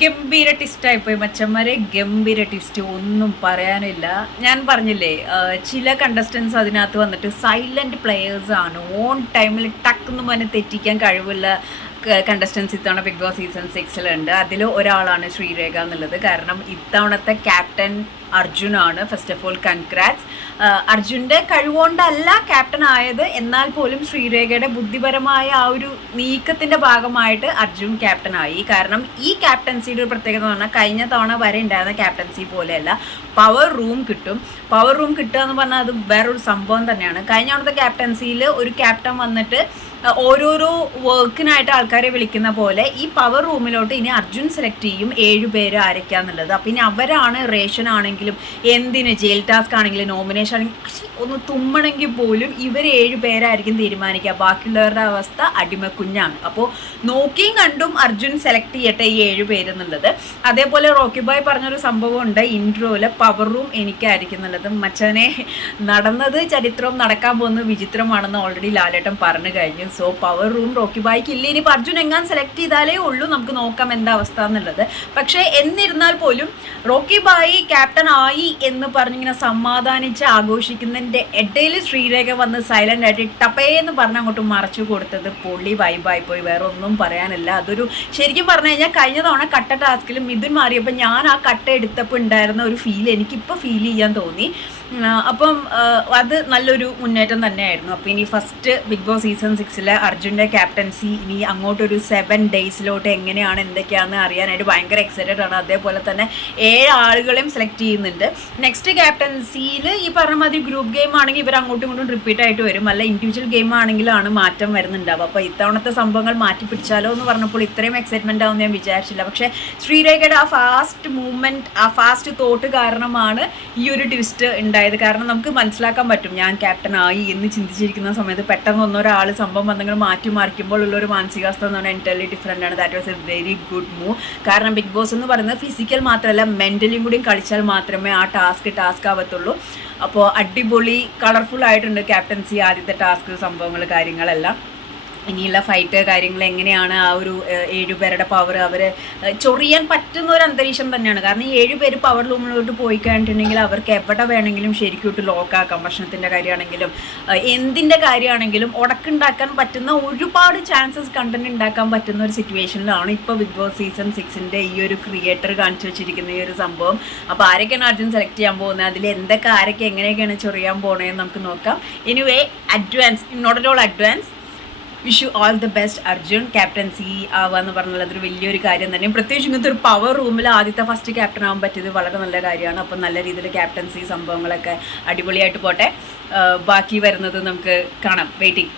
ഗംഭീര ട്വിസ്റ്റായിപ്പോയി മച്ചന്മാരെ, ഗംഭീര ട്വിസ്റ്റ്, ഒന്നും പറയാനില്ല. ഞാൻ പറഞ്ഞില്ലേ, ചില കണ്ടസ്റ്റൻസ് അതിനകത്ത് വന്നിട്ട് സൈലൻറ്റ് പ്ലെയേഴ്സാണ്. ഓൺ ടൈമിൽ ടക്കെന്ന് പറഞ്ഞ് തെറ്റിക്കാൻ കഴിവുള്ള കണ്ടസ്റ്റൻസ് ഇത്തവണ ബിഗ് ബോസ് സീസൺ 6 അതിൽ ഒരാളാണ് ശ്രീരേഖ എന്നുള്ളത്. കാരണം ഇത്തവണത്തെ ക്യാപ്റ്റൻ അർജുനാണ്. First of all congrats. അർജുൻ്റെ കഴിവുകൊണ്ടല്ല ക്യാപ്റ്റൻ ആയത്, എന്നാൽ പോലും ശ്രീരേഖയുടെ ബുദ്ധിപരമായ ആ ഒരു നീക്കത്തിൻ്റെ ഭാഗമായിട്ട് അർജുൻ ക്യാപ്റ്റനായി. കാരണം ഈ ക്യാപ്റ്റൻസിയുടെ ഒരു പ്രത്യേകത എന്ന് പറഞ്ഞാൽ കഴിഞ്ഞ തവണ വരെ ഉണ്ടായിരുന്ന ക്യാപ്റ്റൻസി പോലെയല്ല, പവർ റൂം കിട്ടും. പവർ റൂം കിട്ടുക എന്ന് പറഞ്ഞാൽ അത് വേറൊരു സംഭവം തന്നെയാണ്. കഴിഞ്ഞ തവണത്തെ ക്യാപ്റ്റൻസിയിൽ ഒരു ക്യാപ്റ്റൻ വന്നിട്ട് ഓരോരോ വർക്കിനായിട്ട് ആൾക്കാരെ വിളിക്കുന്ന പോലെ ഈ പവർ റൂമിലോട്ട് ഇനി അർജുൻ സെലക്ട് ചെയ്യും 7 പേര് ആരൊക്കെയാന്നുള്ളത്. അപ്പം ഇനി അവരാണ് റേഷൻ ആണെങ്കിലും എന്തിന് ജയിൽ ടാസ്ക് ആണെങ്കിലും നോമിനേഷൻ ആണെങ്കിലും ഒന്ന് തുമ്മണമെങ്കിൽ പോലും ഇവർ 7 പേരായിരിക്കും തീരുമാനിക്കുക. ബാക്കിയുള്ളവരുടെ അവസ്ഥ അടിമക്കുഞ്ഞാണ്. അപ്പോൾ നോക്കിയും കണ്ടും അർജുൻ സെലക്ട് ചെയ്യട്ടെ ഈ 7 പേരെന്നുള്ളത്. അതേപോലെ റോക്കി ബോയ് പറഞ്ഞൊരു സംഭവം ഉണ്ട് ഇൻട്രോയിൽ, പവർ റൂം എനിക്കായിരിക്കും എന്നുള്ളത്. മച്ചനെ നടന്നത് ചരിത്രവും നടക്കാൻ പോകുന്നത് വിചിത്രമാണെന്ന് ഓൾറെഡി ലാലേട്ടൻ പറഞ്ഞു കഴിഞ്ഞു. സോ പവർ റൂം റോക്കി ബായിക്ക് ഇല്ല. ഇനിയിപ്പോൾ അർജുൻ എങ്ങാൻ സെലക്ട് ചെയ്താലേ ഉള്ളൂ നമുക്ക് നോക്കാം എന്താ അവസ്ഥ എന്നുള്ളത്. പക്ഷേ എന്നിരുന്നാൽ പോലും റോക്കി ബായി ക്യാപ്റ്റൻ ആയി എന്ന് പറഞ്ഞിങ്ങനെ സമാധാനിച്ച് ആഘോഷിക്കുന്നതിൻ്റെ ഇടയിൽ ശ്രീരേഖ വന്ന് സൈലൻ്റ് ആയിട്ട് ടപ്പേന്ന് പറഞ്ഞ് അങ്ങോട്ട് മറച്ചു കൊടുത്തത് പൊള്ളി വൈബായിപ്പോയി. വേറെ ഒന്നും പറയാനില്ല. അതൊരു ശരിക്കും പറഞ്ഞു കഴിഞ്ഞാൽ കഴിഞ്ഞ തവണ കട്ട ടാസ്കിൽ മിഥുൻ മാറിയപ്പോൾ ഞാൻ ആ കട്ട എടുത്തപ്പോൾ ഉണ്ടായിരുന്ന ഒരു ഫീൽ എനിക്കിപ്പോൾ ഫീൽ ചെയ്യാൻ തോന്നി. അപ്പം അത് നല്ലൊരു മുന്നേറ്റം തന്നെയായിരുന്നു. അപ്പോൾ ഇനി ഫസ്റ്റ് ബിഗ് ബോസ് സീസൺ 6 അർജുൻ്റെ ക്യാപ്റ്റൻസി ഇനി അങ്ങോട്ടൊരു 7 ഡേയ്സിലോട്ട് എങ്ങനെയാണ് എന്തൊക്കെയാണെന്ന് അറിയാനായിട്ട് ഭയങ്കര എക്സൈറ്റഡ് ആണ്. അതേപോലെ തന്നെ 7 ആളുകളെയും സെലക്ട് ചെയ്യുന്നുണ്ട്. നെക്സ്റ്റ് ക്യാപ്റ്റൻസിയിൽ ഈ പറഞ്ഞ മാതിരി ഗ്രൂപ്പ് ഗെയിം ആണെങ്കിൽ ഇവർ അങ്ങോട്ടും ഇങ്ങോട്ടും റിപ്പീറ്റ് ആയിട്ട് വരും, അല്ല ഇൻഡിവിജ്വൽ ഗെയിം ആണെങ്കിലാണ് മാറ്റം വരുന്നുണ്ടാവുക. അപ്പോൾ ഇത്തവണത്തെ സംഭവങ്ങൾ മാറ്റി പിടിച്ചാലോ എന്ന് പറഞ്ഞപ്പോൾ ഇത്രയും എക്സൈറ്റ്മെൻ്റ് ആവുമെന്ന് ഞാൻ വിചാരിച്ചില്ല. പക്ഷേ ശ്രീരേഖയുടെ ആ ഫാസ്റ്റ് മൂവ്മെൻറ്റ്, ആ ഫാസ്റ്റ് തോട്ട് കാരണമാണ് ഈ ഒരു ട്വിസ്റ്റ് ഉണ്ടായത്. കാരണം നമുക്ക് മനസ്സിലാക്കാൻ പറ്റും ഞാൻ ക്യാപ്റ്റനായി എന്ന് ചിന്തിച്ചിരിക്കുന്ന സമയത്ത് പെട്ടെന്ന് ഒന്നൊരാൾ സംഭവം എന്തെങ്കിലും മാറ്റി മറിക്കുമ്പോൾ ഉള്ളൊരു മാനസികാവസ്ഥ എന്ന് പറഞ്ഞാൽ എൻറ്റയർലി ഡിഫറെൻ്റ് ആണ്. That was A very good move. കാരണം ബിഗ് ബോസ് എന്ന് പറയുന്നത് ഫിസിക്കൽ മാത്രമല്ല മെൻ്റലിയും കൂടിയും കളിച്ചാൽ മാത്രമേ ആ ടാസ്ക് ആവത്തുള്ളൂ. അപ്പോൾ അടിപൊളി കളർഫുൾ ആയിട്ടുണ്ട് ക്യാപ്റ്റൻസി ആദ്യത്തെ ടാസ്ക് സംഭവങ്ങൾ കാര്യങ്ങളെല്ലാം. ഇനിയുള്ള ഫൈറ്റ് കാര്യങ്ങൾ എങ്ങനെയാണ് ആ ഒരു 7 പേരുടെ പവർ അവർ ചൊറിയാൻ പറ്റുന്ന ഒരു അന്തരീക്ഷം തന്നെയാണ്. കാരണം ഈ 7 പേര് പവർ റൂമിലോട്ട് പോയി കഴിഞ്ഞിട്ടുണ്ടെങ്കിൽ അവർക്ക് എവിടെ വേണമെങ്കിലും ശരിക്കും ലോക്കാക്കാം. ഭക്ഷണത്തിൻ്റെ കാര്യമാണെങ്കിലും എന്തിൻ്റെ കാര്യമാണെങ്കിലും ഉടക്കുണ്ടാക്കാൻ പറ്റുന്ന ഒരുപാട് ചാൻസസ് കണ്ടന്റ് ഉണ്ടാക്കാൻ പറ്റുന്ന ഒരു സിറ്റുവേഷനിലാണ് ഇപ്പോൾ ബിഗ് ബോസ് സീസൺ 6 ഈ ഒരു ക്രിയേറ്റർ കാണിച്ചു വെച്ചിരിക്കുന്ന ഈ ഒരു സംഭവം. അപ്പോൾ ആരൊക്കെയാണ് അർജുൻ സെലക്ട് ചെയ്യാൻ പോകുന്നത്, അതിൽ എന്തൊക്കെ ആരൊക്കെ എങ്ങനെയൊക്കെയാണ് ചൊറിയാൻ പോകണതെന്ന് നമുക്ക് നോക്കാം. Anyway advance, not at all advance, wish you all the best Arjun. Captaincy ആവുക എന്ന് പറഞ്ഞാൽ അതൊരു വലിയൊരു കാര്യം തന്നെ. പ്രത്യേകിച്ച് ഇങ്ങനത്തെ ഒരു പവർ റൂമിൽ ആദ്യത്തെ ഫസ്റ്റ് ക്യാപ്റ്റൻ ആവാൻ പറ്റിയത് വളരെ നല്ല കാര്യമാണ്. അപ്പം നല്ല രീതിയിൽ ക്യാപ്റ്റൻസി സംഭവങ്ങളൊക്കെ അടിപൊളിയായിട്ട് പോട്ടെ. ബാക്കി വരുന്നത് നമുക്ക് കാണാം. വെയിറ്റിംഗ്.